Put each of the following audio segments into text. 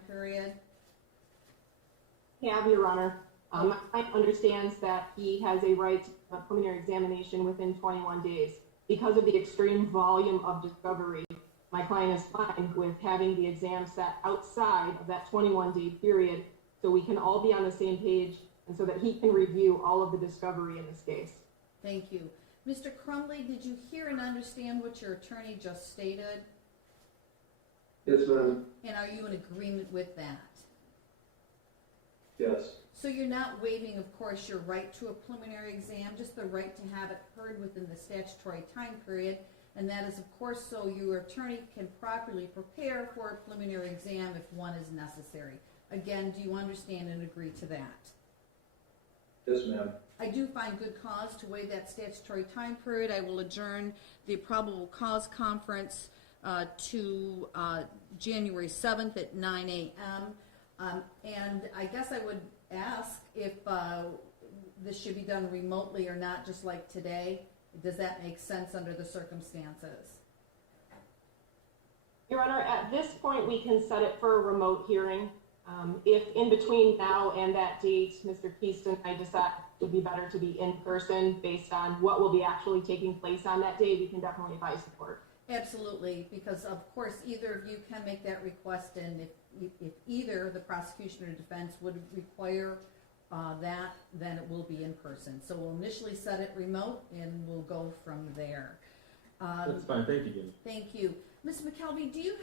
period? Have, Your Honor. My client understands that he has a right to a preliminary examination within 21 days. Because of the extreme volume of discovery, my client is fine with having the exam set outside of that 21-day period so we can all be on the same page and so that he can review all of the discovery in this case. Thank you. Mr. Crumley, did you hear and understand what your attorney just stated? Yes, ma'am. And are you in agreement with that? Yes. So you're not waiving, of course, your right to a preliminary exam, just the right to have it heard within the statutory time period, and that is, of course, so your attorney can properly prepare for a preliminary exam if one is necessary. Again, do you understand and agree to that? Yes, ma'am. I do find good cause to waive that statutory time period. I will adjourn the probable cause conference to January 7th at 9 a.m. And I guess I would ask if this should be done remotely or not, just like today. Does that make sense under the circumstances? Your Honor, at this point, we can set it for a remote hearing. If in between now and that date, Mr. Keaston and I decide it would be better to be in person based on what will be actually taking place on that day, we can definitely advise support. Absolutely, because of course either of you can make that request, and if either the prosecution or defense would require that, then it will be in person. So we'll initially set it remote and we'll go from there. That's fine, thank you, Jim. Thank you. Ms. McKelvey, do you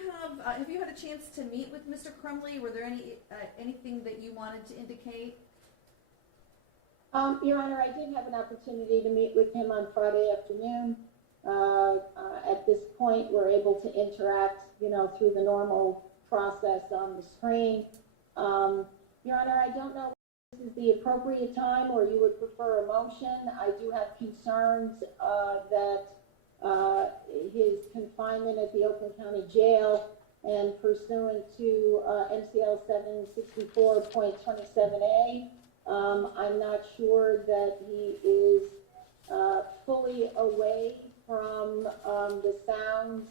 have you had a chance to meet with Mr. Crumley? Were there anything that you wanted to indicate? Your Honor, I did have an opportunity to meet with him on Friday afternoon. At this point, we're able to interact, through the normal process on the screen. Your Honor, I don't know if this is the appropriate time or you would prefer a motion. I do have concerns that his confinement at the Oakland County Jail and pursuant to MCL 764.27A, I'm not sure that he is fully away from the sounds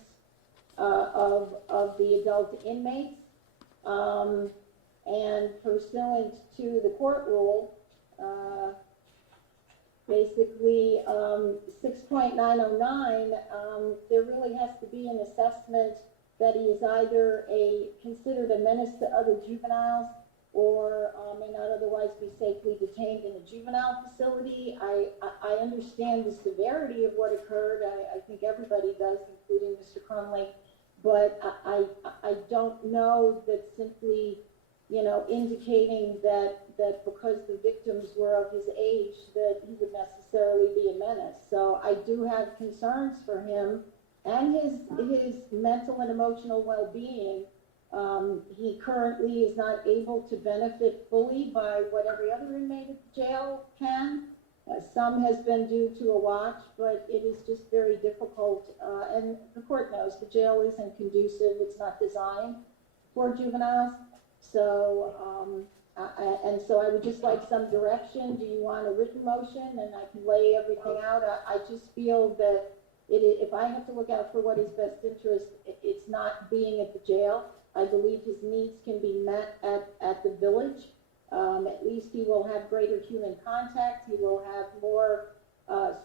of the adult inmates, and pursuant to the court rule, basically 6.909, there really has to be an assessment that he is either considered a menace to other juveniles or may not otherwise be safely detained in a juvenile facility. I understand the severity of what occurred. I think everybody does, including Mr. Crumley. But I don't know that simply, indicating that because the victims were of his age, that he would necessarily be a menace. So I do have concerns for him and his mental and emotional well-being. He currently is not able to benefit fully by what every other inmate at the jail can. Some has been due to a watch, but it is just very difficult. And the court knows the jail isn't conducive. It's not designed for juveniles. So, so I would just like some direction. Do you want a written motion and I can lay everything out? I just feel that if I have to look out for what is best interest, it's not being at the jail. I believe his needs can be met at the village. At least he will have greater human contact. He will have more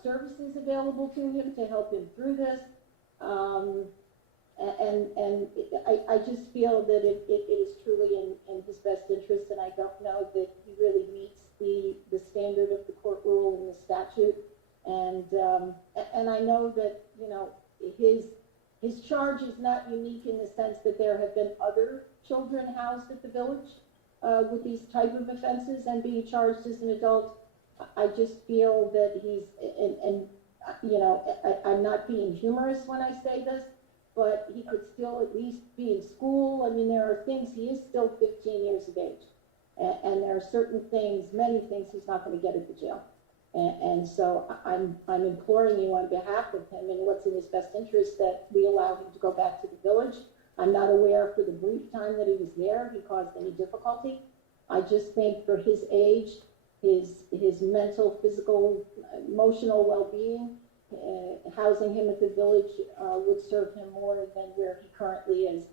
services available to him to help him through this. I just feel that it is truly in his best interest, and I don't know that he really meets the standard of the court rule and the statute. And I know that, his charge is not unique in the sense that there have been other children housed at the village with these type of offenses and being charged as an adult. I just feel that I'm not being humorous when I say this, but he could still at least be in school. I mean, there are things, he is still 15 years of age. And there are certain things, many things he's not going to get at the jail. And so I'm imploring you on behalf of him and what's in his best interest that we allow him to go back to the village. I'm not aware for the brief time that he was there he caused any difficulty. I just think for his age, his mental, physical, emotional well-being, housing him at the village would serve him more than where he currently is.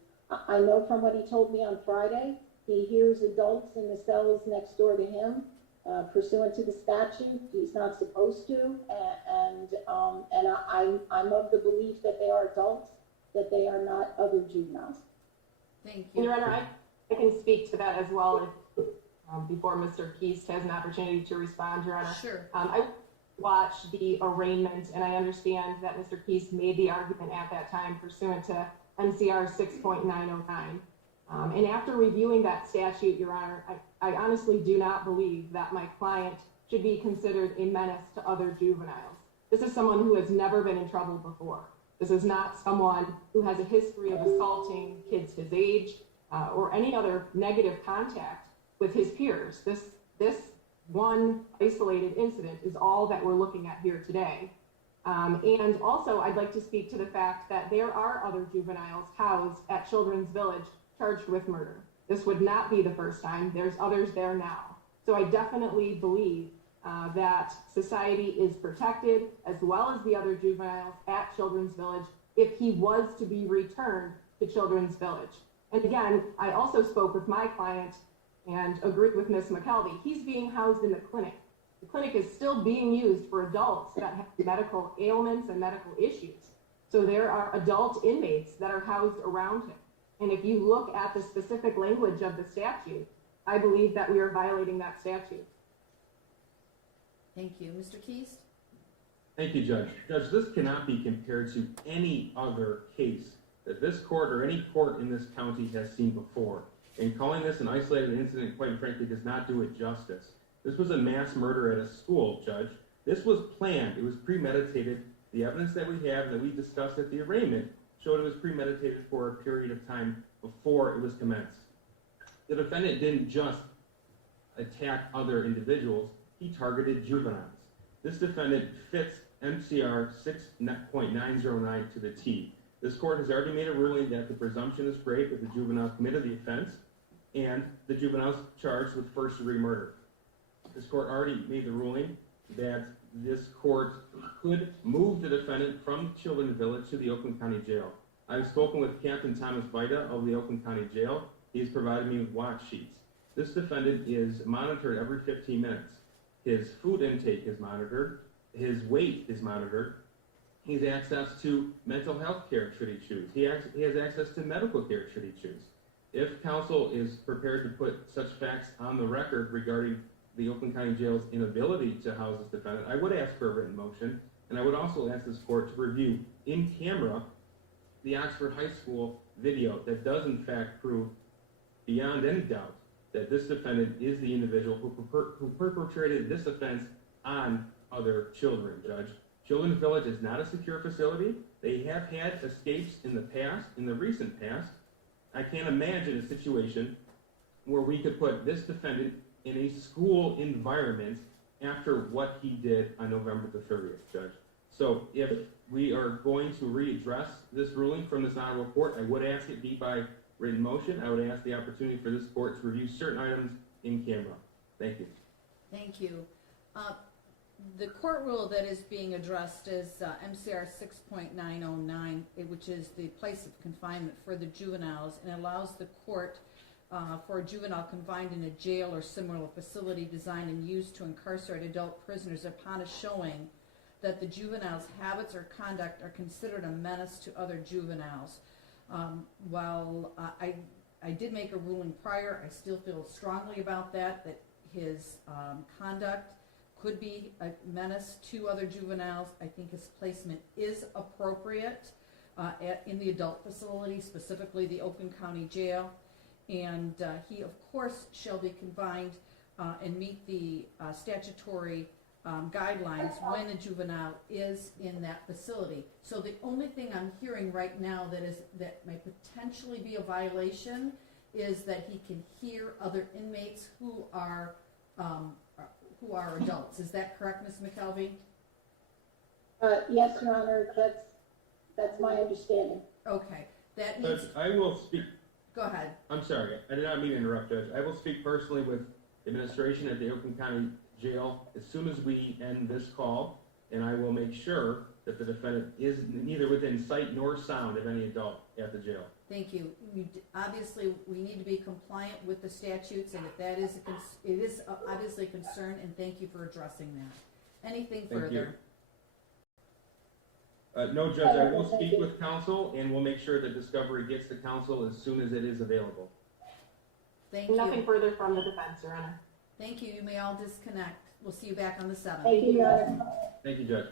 I know from what he told me on Friday, he hears adults in the cells next door to him, pursuant to the statute. He's not supposed to, and I'm of the belief that they are adults, that they are not other juveniles. Thank And you. Your Honor, I can speak to that as well if, before Mr. Keast has an opportunity to respond, Your Honor. Sure. I watched the arraignment, and I understand that Mr. Keast made the argument at that time pursuant to MCR 6.909. And after reviewing that statute, Your Honor, I honestly do not believe that my client should be considered a menace to other juveniles. This is someone who has never been in trouble before. This is not someone who has a history of assaulting kids his age or any other negative contact with his peers. This one isolated incident is all that we're looking at here today. And also, I'd like to speak to the fact that there are other juveniles housed at Children's Village charged with murder. This would not be the first time. There's others there now. So I definitely believe that society is protected, as well as the other juveniles at Children's Village, if he was to be returned to Children's Village. And again, I also spoke with my client and agreed with Ms. McKelvey. He's being housed in the clinic. The clinic is still being used for adults that have medical ailments and medical issues. So there are adult inmates that are housed around him. And if you look at the specific language of the statute, I believe that we are violating that statute. Thank you. Mr. Keast? Thank you, Judge. Judge, this cannot be compared to any other case that this court or any court in this county has seen before. And calling this an isolated incident, quite frankly, does not do it justice. This was a mass murder at a school, Judge. This was planned. It was premeditated. The evidence that we have that we discussed at the arraignment showed it was premeditated for a period of time before it was commenced. The defendant didn't just attack other individuals. He targeted juveniles. This defendant fits MCR 6.909 to the T. This court has already made a ruling that the presumption is great that the juvenile committed the offense and the juvenile is charged with first-degree murder. This court already made the ruling that this court could move the defendant from Children's Village to the Oakland County Jail. I've spoken with Captain Thomas Vita of the Oakland County Jail. He's provided me with watch sheets. This defendant is monitored every 15 minutes. His food intake is monitored. His weight is monitored. He has access to mental health care should he choose. He has access to medical care should he choose. If counsel is prepared to put such facts on the record regarding the Oakland County Jail's inability to house this defendant, I would ask for a written motion, and I would also ask this court to review in camera the Oxford High School video that does in fact prove beyond any doubt that this defendant is the individual who perpetrated this offense on other children, Judge. Children's Village is not a secure facility. They have had escapes in the past, in the recent past. I can't imagine a situation where we could put this defendant in a school environment after what he did on November the 30th, Judge. So if we are going to readdress this ruling from this honorable court, I would ask it be by written motion. I would ask the opportunity for this court to review certain items in camera. Thank you. Thank you. The court rule that is being addressed is MCR 6.909, which is the place of confinement for the juveniles, and allows the court for a juvenile confined in a jail or similar facility designed and used to incarcerate adult prisoners upon a showing that the juvenile's habits or conduct are considered a menace to other juveniles. While I did make a ruling prior, I still feel strongly about that his conduct could be a menace to other juveniles. I think his placement is appropriate in the adult facility, specifically the Oakland County Jail. And he, of course, shall be confined and meet the statutory guidelines when a juvenile is in that facility. So the only thing I'm hearing right now that may potentially be a violation is that he can hear other inmates who are adults. Is that correct, Ms. McKelvey? Yes, Your Honor, that's my understanding. Okay. That means... Judge, I will speak. Go ahead. I'm sorry. I did not mean to interrupt, Judge. I will speak personally with administration at the Oakland County Jail as soon as we end this call, and I will make sure that the defendant is neither within sight nor sound of any adult at the jail. Thank you. Obviously, we need to be compliant with the statutes, and if that is, it is obviously a concern, and thank you for addressing that. Anything Thank you. further? No, Judge, I will speak with counsel, and we'll make sure that discovery gets to counsel as soon as it is available. Thank Nothing you. further from the defense, Your Honor. Thank you. You may all disconnect. We'll see you back on the 7th. Thank you, Your Honor. Thank you, Judge.